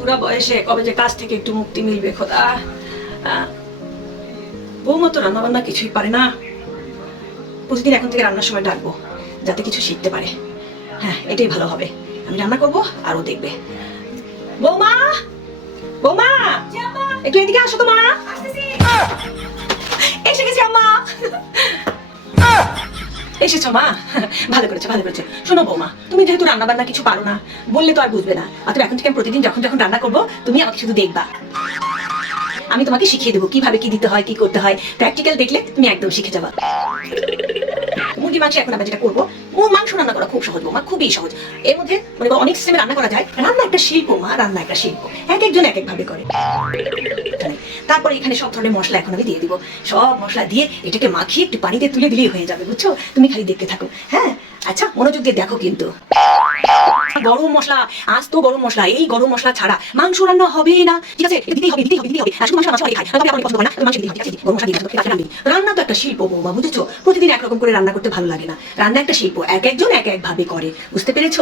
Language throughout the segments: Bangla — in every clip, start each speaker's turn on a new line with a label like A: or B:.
A: বুড়া বয়সে কবে যে কাজ থেকে একটু মুক্তি মিলবে, খোদা। বৌমা তো রান্না বান্না কিছুই পারে না। প্রতিদিন এখন থেকে রান্নার সময় ডাকবো, যাতে কিছু শিখতে পারে। হ্যাঁ এটাই ভালো হবে। আমি রান্না করব, আর ও দেখবে। বৌমা! বৌমা! একটু এদিকে আসো তো মা। এসে গেছি আম্মা। এসেছ মা। ভালো করেছ ভালো করেছ। শোনো বৌমা, তুমি যেহেতু রান্না বান্না কিছু পারো না, বললে তো আর বুঝবে না। অতএব এখন থেকে আমি প্রতিদিন যখন যখন রান্না করব, তুমি আমাকে শুধু দেখবা। আমি তোমাকে শিখিয়ে দেবো কীভাবে কি দিতে হয়, কি করতে হয়। প্র্যাকটিক্যাল দেখলে তুমি একদম শিখে যাবা। মুরগি মাংস এখন আমরা যেটা করব, ও মাংস রান্না করা খুব সহজ বৌমা, খুবই সহজ। এর মধ্যে মানে অনেক সিস্টেমে রান্না করা যায়। রান্না একটা শিল্প মা, রান্না একটা শিল্প। এক একজন এক একভাবে করে তারপরে এখানে সব ধরনের মশলা এখন আমি দিয়ে দিব। সব মশলা দিয়ে এটাকে মাখিয়ে একটু পানিতে তুলে দিলেই হয়ে যাবে, বুঝছ? তুমি খালি দেখতে থাকো। হ্যাঁ? আচ্ছা মনোযোগ দিয়ে দেখো কিন্তু। গরম মশলা আজ তো গরম মশলা, এই গরম মশলা ছাড়া মাংস রান্না হবে না। ঠিক আছে? দিতেই হবে দিতেই হবে দিতেই হবে। মাংস অনেক খাই তবে পছন্দ না। মাংস দিতেই হবে। ঠিক আছে? গরম মশলা দিতে হবে। রান্না তো একটা শিল্প, বৌমা, বুঝেছ? প্রতিদিন একরকম করে রান্না করতে ভালো লাগে না। রান্না একটা শিল্প, এক একজন এক এক ভাবে করে। বুঝতে পেরেছ?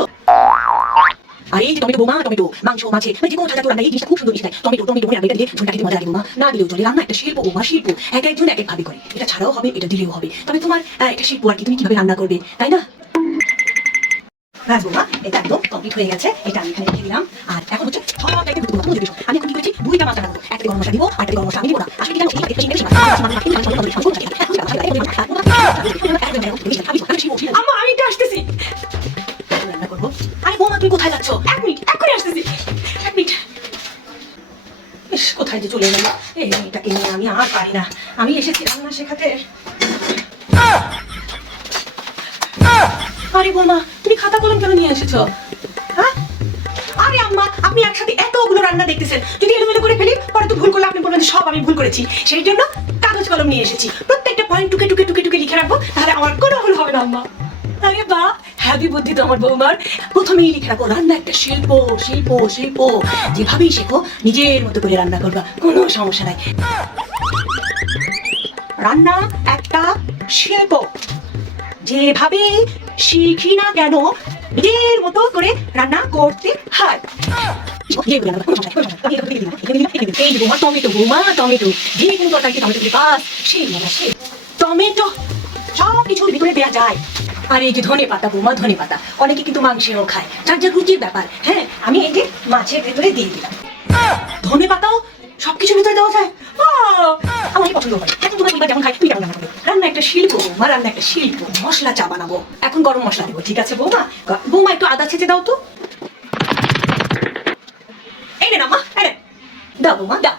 A: আর এই টমেটো, বোমা, টমেটো, মাংস, মাছে মানে যে কোনো রান্না এই জিনিসটা খুব সুন্দর জিনিস টমেটো টমেটো, মনে এটা দিয়ে ঝোলটা খেতে মজা লাগে, বোমা। না দিলেও চলে। রান্না একটা শিল্প, বোমা, শিল্প। এক একজন এক এক ভাবে করে। এটা ছাড়াও হবে, এটা দিলেও হবে। তবে তোমার এটা শিল্প আর কি। তুমি কীভাবে রান্না করবে, তাই না? ব্যাস বৌমা এটা একদম কমপ্লিট হয়ে গেছে এটা আমি এখানে রেখে দিলাম আর এখন হচ্ছে সব। আমি এখন কি করেছি দুইটা মাছ করব একটা গরম মশলা দিব আর একটা গরম মশলা আমি দিব না আসলে কি জানো আমি এটা আসতেছি আরে বৌমা তুমি কোথায় যাচ্ছ এক মিনিট এক্ষুনি আসতেছি এক মিনিট ইস কোথায় যে চলে গেল এই মেয়েটাকে নিয়ে আমি আর পারি না আমি এসেছি রান্না শেখাতে আরে বৌমা খাতা কলম কেন নিয়ে এসেছ? হ্যাঁ? আরে আম্মা, আপনি একসাথে এতগুলো রান্না দেখতেছেন। যদি এলোমেলো করে ফেলি, পরে তো ভুল করলে আপনি বলবেন সব আমি ভুল করেছি। সেই জন্য কাগজ কলম নিয়ে এসেছি। প্রত্যেকটা পয়েন্ট টুকে টুকে টুকে টুকে লিখে রাখব, তাহলে আমার কোনো ভুল হবে না আম্মা। আরে বা হ্যাপি বুদ্ধি তো আমার বৌমার। প্রথমেই লিখে রাখো, রান্না একটা শিল্প শিল্প শিল্প। যেভাবেই শেখো, নিজের মতো করে রান্না করবা। কোনো সমস্যা নাই। রান্না একটা শিল্প। যেভাবে শিখি না কেন? নিজের মতো করে রান্না করতে হয়। টমেটো টমেটো টমেটো ভিতরে দেওয়া যায়। এই যে ধনে বোমা অনেকে কিন্তু মাংসেও খায়। যার ব্যাপার হ্যাঁ আমি মাছের ভেতরে দিয়ে দিলাম। ধনে পাতাও সবকিছুর ভিতরে দেওয়া যায়! আমার পছন্দ হয় এখন তোমার পরিবার যেমন খাই তুই তেমন রান্না করবে রান্না একটা শিল্প, বৌমা রান্না একটা শিল্প, মশলা চা বানাবো। এখন গরম মশলা দেবো, ঠিক আছে বৌমা? বৌমা, একটু আদা ছেঁচে দাও তো। এই নে মা দাও বৌমা দাও।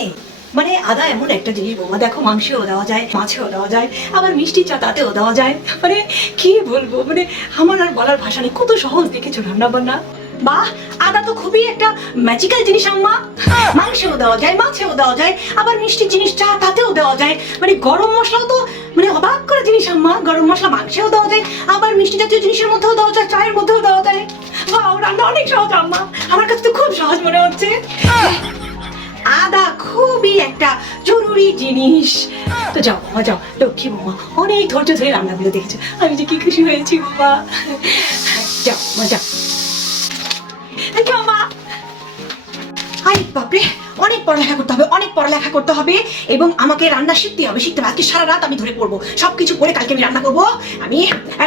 A: এই মানে আদা এমন একটা জিনিস, বৌমা, দেখো মাংসেও দেওয়া যায়, মাছেও দেওয়া যায়, আবার মিষ্টি চা তাতেও দেওয়া যায়। মানে কি বলব মানে আমার আর বলার ভাষা নেই, কত সহজ দেখেছ রান্না বান্না। বাহ আদা তো খুবই একটা ম্যাজিক্যাল জিনিস আম্মা। মাংসেও দেওয়া যায় মাছেও দেওয়া যায় আবার মিষ্টি জিনিস চা তাতেও দেওয়া যায়। মানে গরম মশলাও তো মানে অবাক করা জিনিস আম্মা। গরম মশলা মাংসেও দেওয়া যায় আবার মিষ্টি জাতীয় জিনিসের মধ্যেও দেওয়া যায় চায়ের মধ্যেও দেওয়া যায়। বাহ রান্না অনেক সহজ আম্মা। আমার কাছে তো খুব সহজ মনে হচ্ছে। আদা খুবই একটা জরুরি জিনিস। তো যাও বাবা যাও। লক্ষ্মী বাবা অনেক ধৈর্য ধরে রান্নাগুলো দেখেছ। আমি যে কি খুশি হয়েছি বাবা। যাও মা যাও। যাও মা আরে বাপরে অনেক পড়ালেখা করতে হবে, অনেক পড়ালেখা করতে হবে এবং আমাকে রান্না শিখতে হবে শিখতে হবে। আজকে সারা রাত আমি ধরে পড়ব। সবকিছু করে কালকে আমি রান্না করব। আমি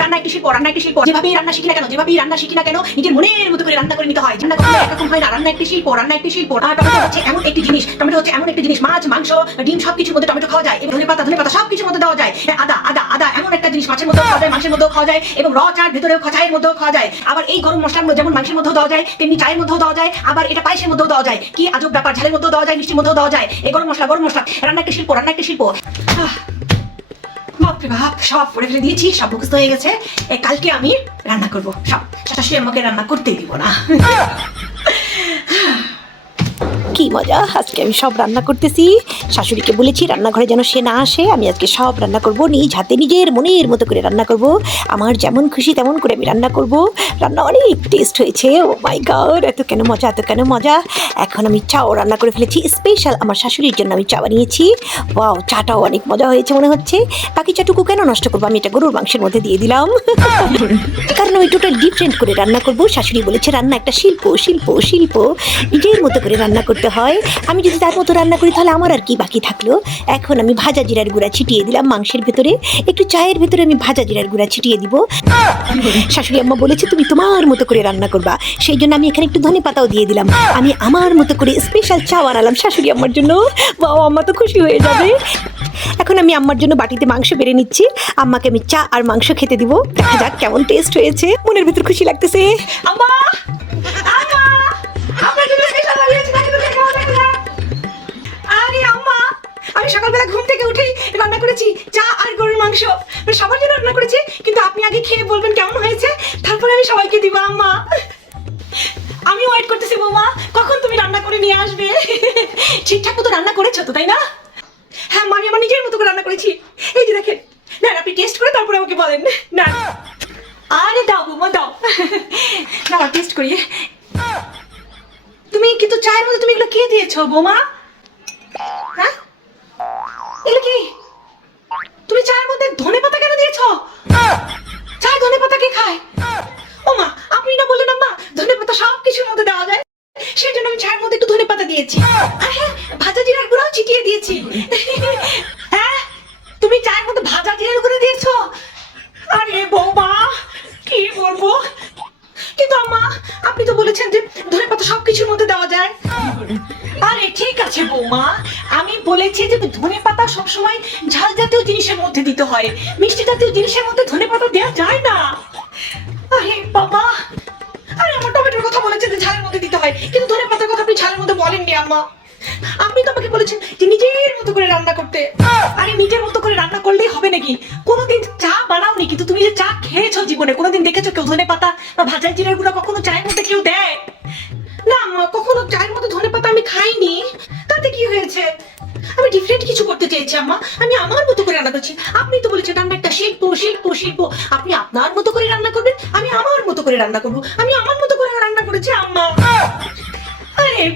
A: রান্না একটি শিল্প রান্না একটি শিল্প যেভাবেই রান্না শিখি না কেন, যেভাবেই রান্না শিখি না কেন, নিজের মনের মতো করে রান্না করে নিতে হয়। রান্না করতে এরকম হয় না, রান্না একটি শিল্প রান্না একটি শিল্প টমেটো হচ্ছে এমন একটি জিনিস, টমেটো হচ্ছে এমন একটি জিনিস, মাছ, মাংস, ডিম সবকিছুর মধ্যে টমেটো খাওয়া যায় ধনে পাতা ধনে পাতা সবকিছুর মধ্যে দেওয়া যায়। আদা আদা আদা এমন একটা জিনিস, মাছের মধ্যে খাওয়া যায়, মাংসের মধ্যেও খাওয়া যায় এবং র চার ভেতরেও খাওয়া চায়ের মধ্যেও খাওয়া যায়। আবার এই গরম মশলার মধ্যে যেমন মাংসের মধ্যেও দেওয়া যায়, তেমনি চায়ের মধ্যেও দেওয়া যায়, আবার এটা পায়েসের মধ্যেও দেওয়া যায়। কি আজব ব্যাপার, ঝালের মধ্যেও দেওয়া যায়, মিষ্টির মধ্যেও দেওয়া যায়। এই গরম মশলা গরম মশলা। রান্না একটা শিল্প, রান্না একটা শিল্প। বাপরে বাপ, সব পরে ফেলে দিয়েছি, সব মুখস্থ হয়ে গেছে। কালকে আমি রান্না করব। সব শাশুড়ি আমাকে রান্না করতেই দিব না।
B: কি মজা? আজকে আমি সব রান্না করতেছি। শাশুড়িকে বলেছি রান্নাঘরে যেন সে না আসে আমি আজকে সব রান্না করব নিজ হাতে নিজের মনের মতো করে রান্না করব। আমার যেমন খুশি তেমন করে আমি রান্না করব। রান্না অনেক টেস্ট হয়েছে ও মাই গড এত কেন মজা এত কেন মজা। এখন আমি চাও রান্না করে ফেলেছি স্পেশাল আমার শাশুড়ির জন্য আমি চা বানিয়েছি। ওয়াও চাটাও অনেক মজা হয়েছে মনে হচ্ছে। বাকি চাটুকু কেন নষ্ট করব? আমি এটা গরুর মাংসের মধ্যে দিয়ে দিলাম। কারণ আমি টোটাল ডিফারেন্ট করে রান্না করব। শাশুড়ি বলেছে রান্না একটা শিল্প শিল্প শিল্প। নিজের মতো করে রান্না করতে হয়। আমি যদি তার মতো রান্না করি, তাহলে আমার আর কি বাকি থাকল? এখন আমি ভাজা জিরার গুঁড়া ছিটিয়ে দিলাম মাংসের ভেতরে। একটু চায়ের ভেতরে আমি ভাজা জিরার গুঁড়া ছিটিয়ে দিব। শাশুড়ি আম্মা বলেছে, তুমি তোমার মতো করে রান্না করবা। সেই জন্য আমি এখানে একটু ধনে পাতাও দিয়ে দিলাম। আমি আমার মতো করে স্পেশাল চা বানালাম শাশুড়ি আম্মার জন্য। বাবা আম্মা তো খুশি হয়ে যাবে। এখন আমি আম্মার জন্য বাটিতে মাংস বেড়ে নিচ্ছি। আম্মাকে আমি চা আর মাংস খেতে দিব। দেখা যাক কেমন টেস্ট হয়েছে। মনের ভিতর খুশি লাগতেছে।
A: আম্মা! সকালবেলা ঘুম থেকে উঠেই রান্না করেছি চা আর গরুর মাংস। মানে সবার জন্য রান্না করেছি, কিন্তু আপনি আগে খেয়ে বলবেন কেমন হয়েছে। তারপরে আমি সবাইকে দিব, আম্মা। আমি ওয়েট করতেছি বৌমা, কখন তুমি রান্না করে নিয়ে আসবে? ঠিকঠাক মতো রান্না করেছ তো, তাই না? হ্যাঁ আমি আমার নিজের মতো করে রান্না করেছি। এই যে দেখেন না আপনি টেস্ট করে তারপরে আমাকে বলেন। না আরে দাও বৌমা, দাও। না টেস্ট করি তুমি কিন্তু চায়ের মধ্যে তুমি এগুলো কে দিয়েছ বৌমা? এগুলো কি? তুমি চায়ের মধ্যে ধনে পাতা কেন দিয়েছ? চায় ধনে পাতা কে খায়? ও মা, আপনি না বললেন, আম্মা, ধনে পাতা সব মধ্যে দেওয়া যায়। সেই জন্য আমি চায়ের মধ্যে একটু ধনে পাতা দিয়েছি। হ্যাঁ ভাজা জিরার গুঁড়াও ছিটিয়ে দিয়েছি। হ্যাঁ তুমি চায়ের মধ্যে ভাজা জিরার গুঁড়ো দিয়েছ? আরে বৌমা, কি বলব? কিন্তু আম্মা, আপনি তো বলেছেন যে ধনে পাতা সবকিছুর মধ্যে দেওয়া যায়। আরে ঠিক আছে বৌমা, আমি বলেছি যে ধনে পাতা সবসময় ঝাল জাতীয় জিনিসের মধ্যে দিতে হয়। মিষ্টি জাতীয় জিনিসের মধ্যে ধনে পাতা দেওয়া যায় না। আরে বাবা! আরে আমার টমেটোর কথা বলেছেন যে ঝালের মধ্যে দিতে হয়। কিন্তু ধনে পাতার কথা আপনি ঝালের মধ্যে বলেননি, আম্মা। আপনি তো আমাকে বলেছেন যে নিজের মতো করে রান্না করতে। আরে নিজের মতো করে রান্না করলেই হবে নাকি? কোনোদিন চা বানাওনি, কিন্তু তুমি যে চা খেয়েছো জীবনে, কোনোদিন দেখেছ কেউ ধনে পাতা বা ভাজা জিরার গুঁড়া কখনো চায়ের মধ্যে কেউ দেয়? না কখনো চায়ের মধ্যে ধনে পাতা আমি খাইনি। তাতে কি হয়েছে? আমি ডিফারেন্ট কিছু করতে চেয়েছি আম্মা। আমি আমার মতো করে রান্না করছি। আপনি তো বলেছেন, রান্না একটা শিল্প শিল্প শিল্প। আপনি আপনার মতো করে রান্না করবেন, আমি আমার মতো করে রান্না করব। আমি আমার মতো করে রান্না করেছি, আম্মা।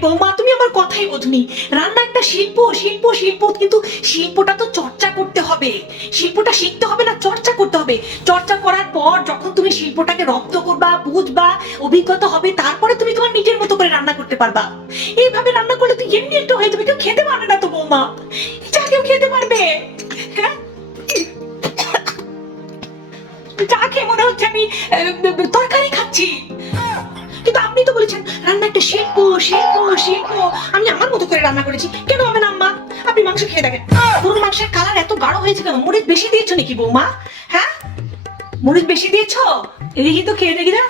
A: বৌমা, তুমি আমার কথাই বোঝনি রান্না একটা শিল্প শিল্প শিল্প, কিন্তু শিল্পটা তো চর্চা করতে হবে। শিল্পটা শিখতে হবে না, চর্চা করতে হবে। চর্চা করার পর যখন তুমি শিল্পটাকে রপ্ত করবা, বুঝবা, অভিজ্ঞতা হবে, তারপরে তুমি তোমার নিজের মতো করে রান্না করতে পারবা। এইভাবে রান্না করলে তুই এমনি একটু হয়ে যাবে কেউ খেতে পারবে না তো, বৌমা। যা কেউ খেতে পারবে। হ্যাঁ? চা খেয়ে মনে হচ্ছে আমি তরকারি খাচ্ছি। কিন্তু আপনি তো বলেছেন, রান্না একটা শিল্প শিল্প শিল্প আমি আমার মতো করে রান্না করেছি। কেন হবে না, আম্মা? আপনি মাংস খেয়ে দেখেন। গরুর মাংসের কালার এত গাঢ় হয়েছে কেন? মরিচ বেশি দিয়েছ নাকি, বৌমা? হ্যাঁ? মরিচ বেশি দিয়েছ? দেখি তো খেয়ে দেখি না।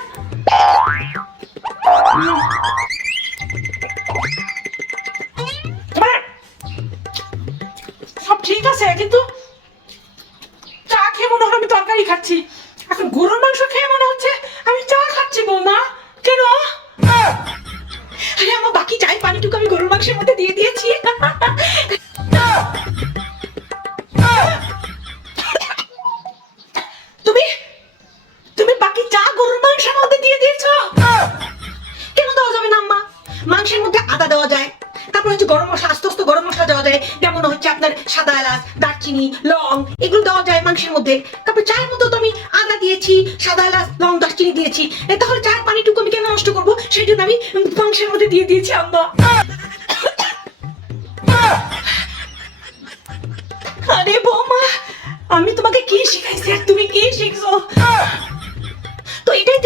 A: সব ঠিক আছে, কিন্তু চা খেয়ে মনে হয় আমি তরকারি খাচ্ছি। এখন গরুর মাংস খেয়ে মনে হচ্ছে আমি চা খাচ্ছি, বৌমা। যেমন হচ্ছে আপনার সাদা এলাচ, দারচিনি, লং, এগুলো দেওয়া যায় মাংসের মধ্যে। তারপর চায়ের মধ্যে তো আমি আদা দিয়েছি, সাদা এলাচ, লং, দারচিনি দিয়েছি। তাহলে চায়ের পানিটুকু আমি কেন নষ্ট করব? সেই জন্য আমি মাংসের মধ্যে দিয়ে দিয়েছি আম্মা। আরে বৌমা, আমি তোমাকে কি শিখাইছি আর তুমি কি শিখছো?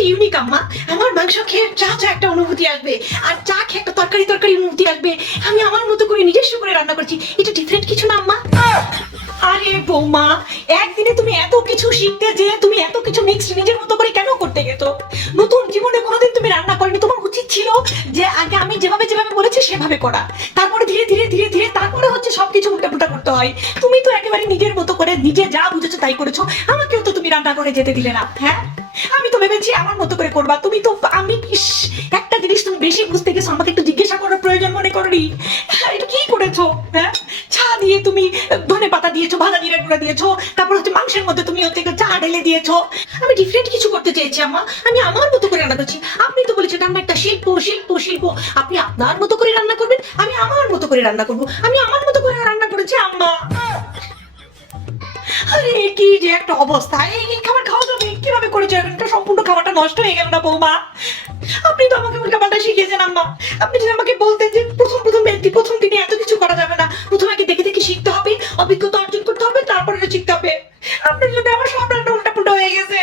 A: ইউনিক আম্মা। আমার মাংস খেয়ে চা চা একটা অনুভূতি আসবে। আর চা খেয়ে একটা তরকারি তরকারি অনুভূতি আসবে। আমি আমার মতো করে নিজস্ব করে রান্না করছি। এটা ডিফারেন্ট কিছু না, আম্মা। আরে বৌমা, একদিনে তুমি এত কিছু শিখতে যে তুমি এত কিছু মিক্স নিজের মতো করে কেন করতে গেতো নতুন জীবনে কোনোদিন তুমি রান্না করনি। তোমার উচিত ছিল যে আগে আমি যেভাবে যেভাবে বলেছি সেভাবে করা। তারপরে ধীরে ধীরে ধীরে ধীরে তারপরে হচ্ছে সবকিছু উল্টাপুল্টা করতে হয়। তুমি তো একেবারে নিজের মতো করে নিজে যা বুঝেছ তাই করেছ। আমাকেও তো তুমি রান্না করে যেতে দিলে না হ্যাঁ? আমি তো ভেবেছি আমার মতো করে করবা। তুমি তো আমি একটা জিনিস তুমি বেশি বুঝতে গেছো, আমাকে একটু জিজ্ঞাসা করার প্রয়োজন মনে করো তরকারি এটা কি করেছ? হ্যাঁ? চা দিয়ে তুমি ধনে পাতা দিয়েছ ভাজা জিরা গুঁড়া দিয়েছ, তারপর হচ্ছে মাংসের মধ্যে তুমি হচ্ছে চা ঢেলে দিয়েছ। আমি ডিফারেন্ট কিছু করতে চেয়েছি, আম্মা। আমি আমার মতো করে রান্না করছি। আপনি তো বলেছেন রান্না একটা শিল্প শিল্প শিল্প। আপনি আপনার মতো করে রান্না করবেন, আমি আমার মতো করে রান্না করব। আমি আমার মতো করে রান্না করেছি, আম্মা। আরে, কি যে একটা অবস্থা। এই খাবার খাওয়া যাবে? কীভাবে করেছ? এটা সম্পূর্ণ খাবারটা নষ্ট হয়ে গেল না বৌমা? আপনি তো আমাকে উল্টাপাল্টা শিখিয়েছেন, আম্মা। আপনি যদি আমাকে বলতেন যে প্রথম প্রথম ব্যক্তি, প্রথম দিনে এত কিছু করা যাবে না, প্রথমে আগে দেখে দেখে শিখতে হবে, অভিজ্ঞতা অর্জন করতে হবে, তারপরে শিখতে হবে। আপনার জন্য আমার সব রান্না উল্টাপাল্টা হয়ে গেছে।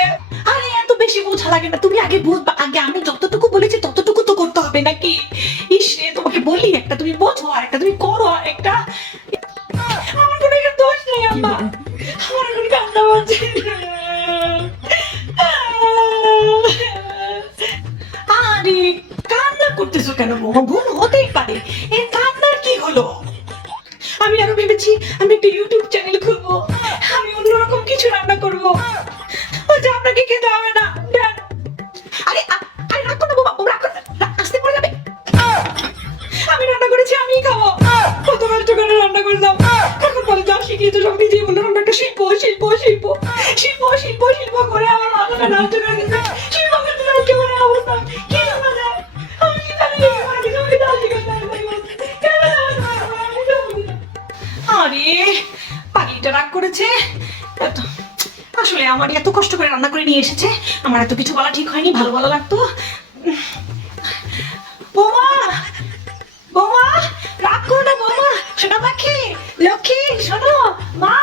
A: আরে, এত বেশি বোঝা লাগে না, তুমি আগে বুঝবা আরে, কান্না করতেছো কেন ভুল হতেই পারে। এই কান্নার কি হলো? আমি আরও ভেবেছি, আমি পাখিটা রাগ করেছে। আসলে আমার এত কষ্ট করে রান্না করে নিয়ে এসেছে, আমার এত কিছু বলা ঠিক হয়নি, ভালো ভালো লাগতো। বৌমা! বৌমা! রাগ করো না বৌমা। শোনো পাখি, লক্ষ্মী, শোনো। মা